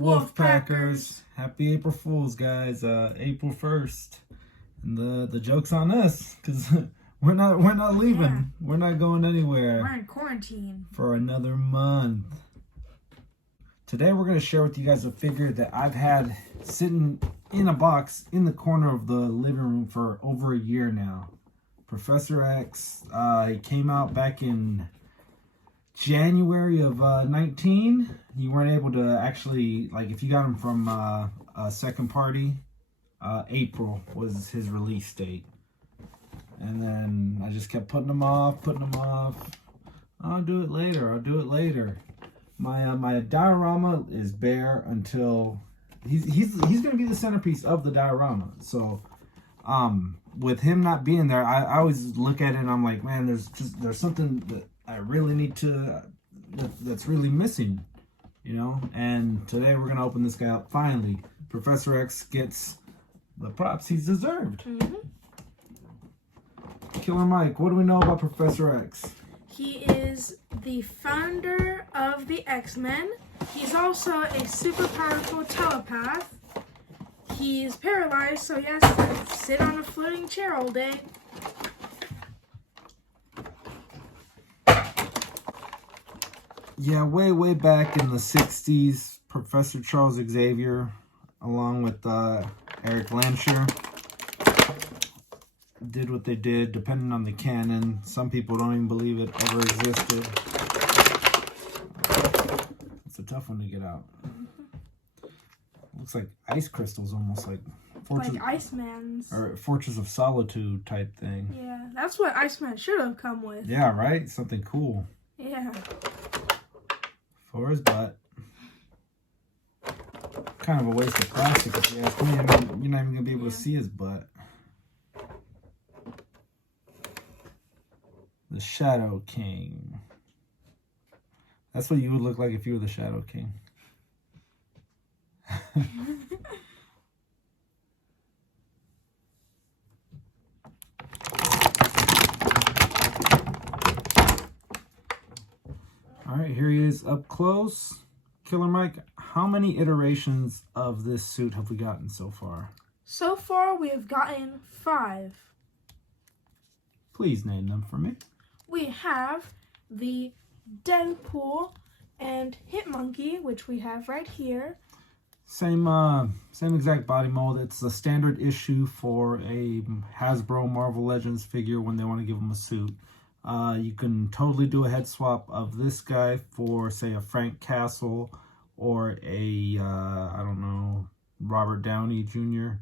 Wolfpackers. Happy April Fools, guys. April 1st. And the joke's on us, because we're not leaving. Yeah. We're not going anywhere. We're in quarantine. For another month. Today we're going to share with you guys a figure that I've had sitting in a box in the corner of the living room for over a year now. Professor X. He came out back in January of 19. You weren't able to actually, like, if you got him from a second party, April was his release date. And then I just kept putting them off. I'll do it later. My diorama is bare until he's going to be the centerpiece of the diorama. So with him not being there, I always look at it and I'm like, man, there's something that I really need to that's really missing, you know. And today we're gonna open this guy up. Finally, Professor X gets the props he's deserved. Killer Mike, what do we know about Professor X? He is the founder of the X-Men. He's also a super powerful telepath. He's paralyzed, so he has to sit on a floating chair all day. Yeah, way back in the 60s, Professor Charles Xavier, along with Eric Lansher, did what they did, depending on the canon. Some people don't even believe it ever existed. It's a tough one to get out. Looks like ice crystals, almost like Iceman's. Or Fortress of Solitude type thing. Yeah, that's what Iceman should have come with. Yeah, right? Something cool. Yeah. For his butt. Kind of a waste of plastic if you ask me. I mean, you're not even going to be able to see his butt. The Shadow King. That's what you would look like if you were the Shadow King. All right, here he is up close. Killer Mike, how many iterations of this suit have we gotten so far? So far, we have gotten 5. Please name them for me. We have the Deadpool and Hitmonkey, which we have right here. Same exact body mold. It's the standard issue for a Hasbro Marvel Legends figure when they want to give them a suit. You can totally do a head swap of this guy for, say, a Frank Castle or a, I don't know, Robert Downey Jr.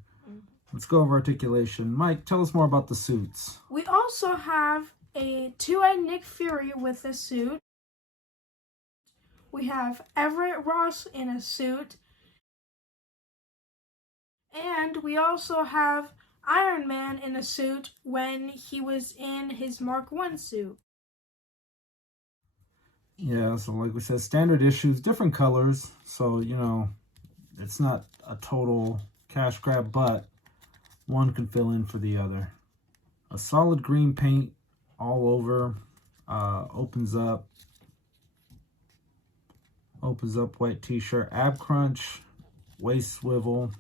Let's go over articulation. Mike, tell us more about the suits. We also have a two-eyed Nick Fury with a suit. We have Everett Ross in a suit. And we also have Iron Man in a suit when he was in his Mark I suit. Yeah, so like we said, standard issues, different colors. So, you know, it's not a total cash grab, but one can fill in for the other. A solid green paint all over. Opens up white t-shirt, ab crunch, waist swivel.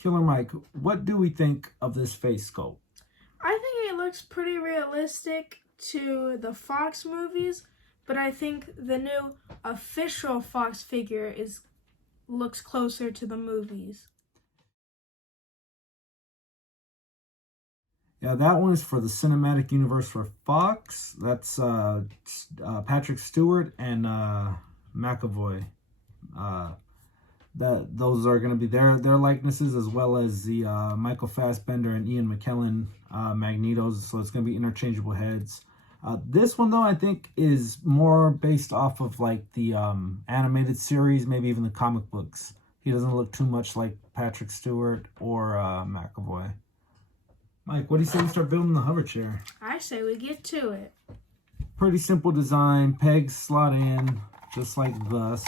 Killer Mike, what do we think of this face sculpt? I think it looks pretty realistic to the Fox movies, but I think the new official Fox figure looks closer to the movies. Yeah, that one is for the cinematic universe for Fox. That's Patrick Stewart and McAvoy. Those are going to be their likenesses, as well as the Michael Fassbender and Ian McKellen Magnetos. So it's going to be interchangeable heads. This one, though, I think is more based off of like the animated series, maybe even the comic books. He doesn't look too much like Patrick Stewart or McAvoy. Mike, what do you say we start building the hover chair? I say we get to it. Pretty simple design. Pegs slot in just like thus.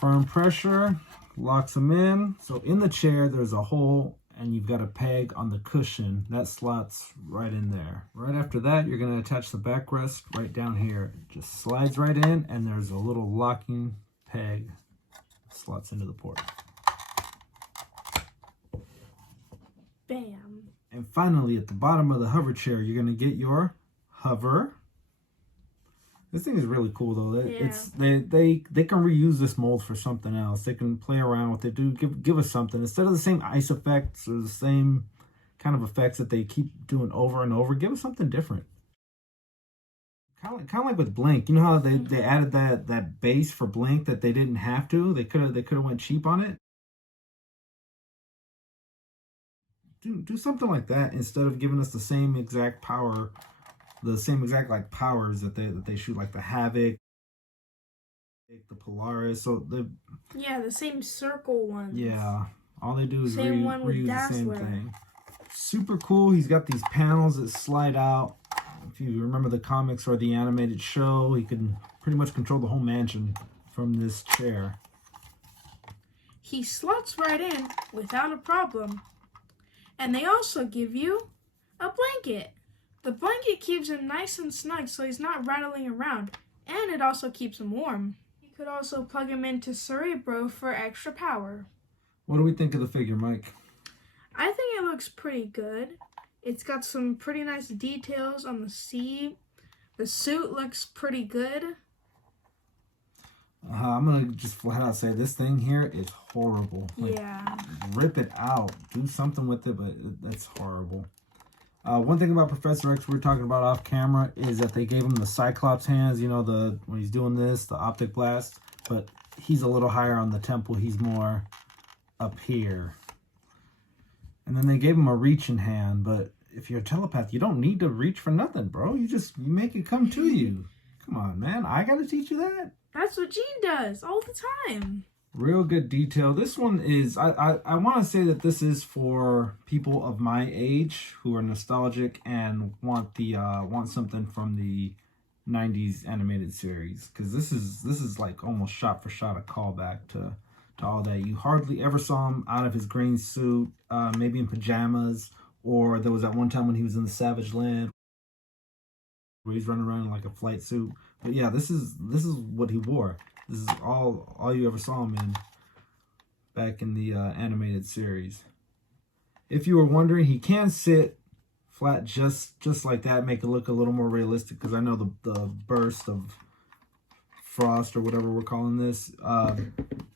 Firm pressure locks them in. So in the chair, there's a hole, and you've got a peg on the cushion. That slots right in there. Right after that, you're going to attach the backrest right down here. It just slides right in, and there's a little locking peg slots into the port. Bam. And finally, at the bottom of the hover chair, you're going to get your hover. This thing is really cool though. They can reuse this mold for something else. They can play around with it. Give us something instead of the same ice effects or the same kind of effects that they keep doing over and over. Give us something different. Kind of like with Blink. You know how they added that base for Blink that they didn't have to. They could have went cheap on it. Do something like that instead of giving us the same exact power. The same exact like powers that they shoot, like the Havoc, the Polaris. So the same circle ones. Yeah, all they do is reuse the same thing. Super cool. He's got these panels that slide out. If you remember the comics or the animated show, he can pretty much control the whole mansion from this chair. He slots right in without a problem. And they also give you a blanket. The blanket keeps him nice and snug so he's not rattling around, and it also keeps him warm. You could also plug him into Cerebro for extra power. What do we think of the figure, Mike? I think it looks pretty good. It's got some pretty nice details on the seat. The suit looks pretty good. I'm going to just flat out say this thing here is horrible. Yeah. Rip it out. Do something with it, but that's horrible. One thing about Professor X we were talking about off camera is that they gave him the Cyclops hands, you know, when he's doing this, the optic blast, but he's a little higher on the temple. He's more up here. And then they gave him a reaching hand, but if you're a telepath, you don't need to reach for nothing, bro. You make it come to you. Come on, man. I got to teach you that. That's what Gene does all the time. Real good detail. This one is, I want to say that this is for people of my age who are nostalgic and want something from the 90s animated series, because this is like almost shot for shot a callback to all that. You hardly ever saw him out of his green suit, maybe in pajamas, or there was that one time when he was in the Savage Land where he's running around in like a flight suit. But yeah, this is what he wore. This is all you ever saw him in back in the animated series. If you were wondering, he can sit flat just like that, make it look a little more realistic, because I know the burst of frost or whatever we're calling this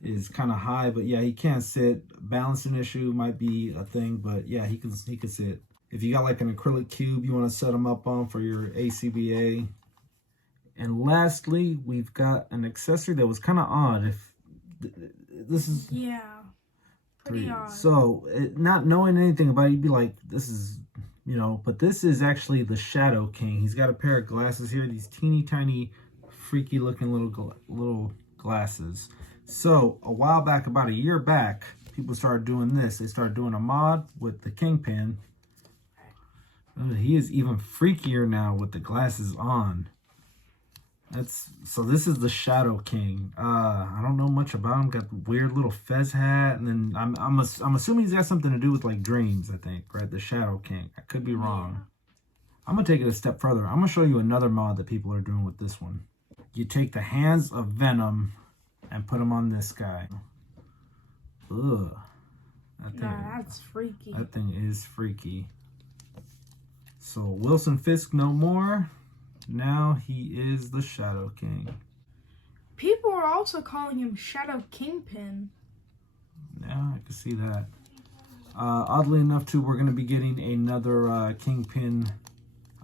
is kind of high, but yeah, he can sit. Balancing issue might be a thing, but yeah, he can sit. If you got like an acrylic cube you want to set him up on for your ACBA. And lastly, we've got an accessory that was kind of odd. If this is pretty odd. So not knowing anything about it, you'd be like, this is, but this is actually the Shadow King. He's got a pair of glasses here, these teeny tiny, freaky looking little glasses. So a while back, about a year back, people started doing this. They started doing a mod with the Kingpin. He is even freakier now with the glasses on. So this is the Shadow King. I don't know much about him. Got the weird little fez hat, and then I'm assuming he's got something to do with like dreams, I think, right? The Shadow King. I could be wrong. Yeah. I'm gonna take it a step further. I'm gonna show you another mod that people are doing with this one. You take the hands of Venom and put them on this guy. Ugh. That's freaky. That thing is freaky. So Wilson Fisk no more. Now he is the Shadow King. People are also calling him Shadow Kingpin. Yeah, I can see that. Oddly enough, too, we're going to be getting another Kingpin.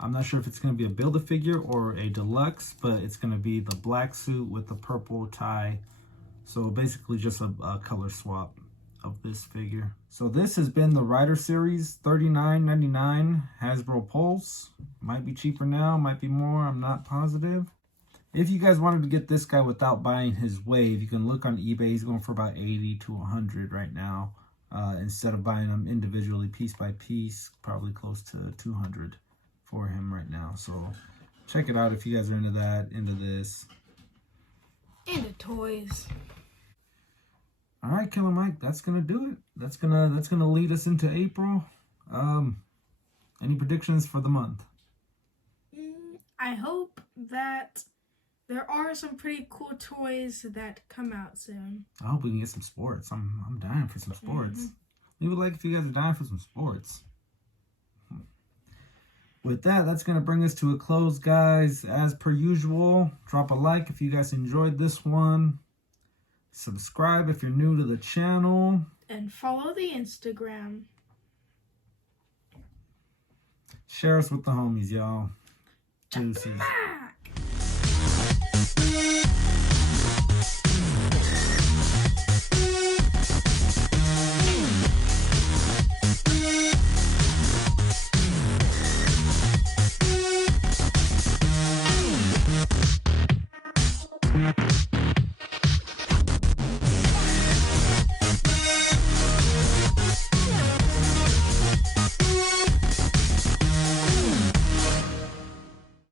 I'm not sure if it's going to be a Build-A-Figure or a deluxe, but it's going to be the black suit with the purple tie. So basically just a color swap of this figure. So this has been the Rider Series, $39.99 Hasbro Pulse. Might be cheaper now, might be more, I'm not positive. If you guys wanted to get this guy without buying his wave, you can look on eBay. He's going for about 80 to 100 right now. Instead of buying them individually, piece by piece, probably close to 200 for him right now. So check it out if you guys are into that, into this. Into toys. All right, Killer Mike, that's gonna do it. That's gonna lead us into April. Any predictions for the month? I hope that there are some pretty cool toys that come out soon. I hope we can get some sports. I'm dying for some sports. We would like if you guys are dying for some sports. With that, that's going to bring us to a close, guys. As per usual, drop a like if you guys enjoyed this one. Subscribe if you're new to the channel. And follow the Instagram. Share us with the homies, y'all. Deuces. Back.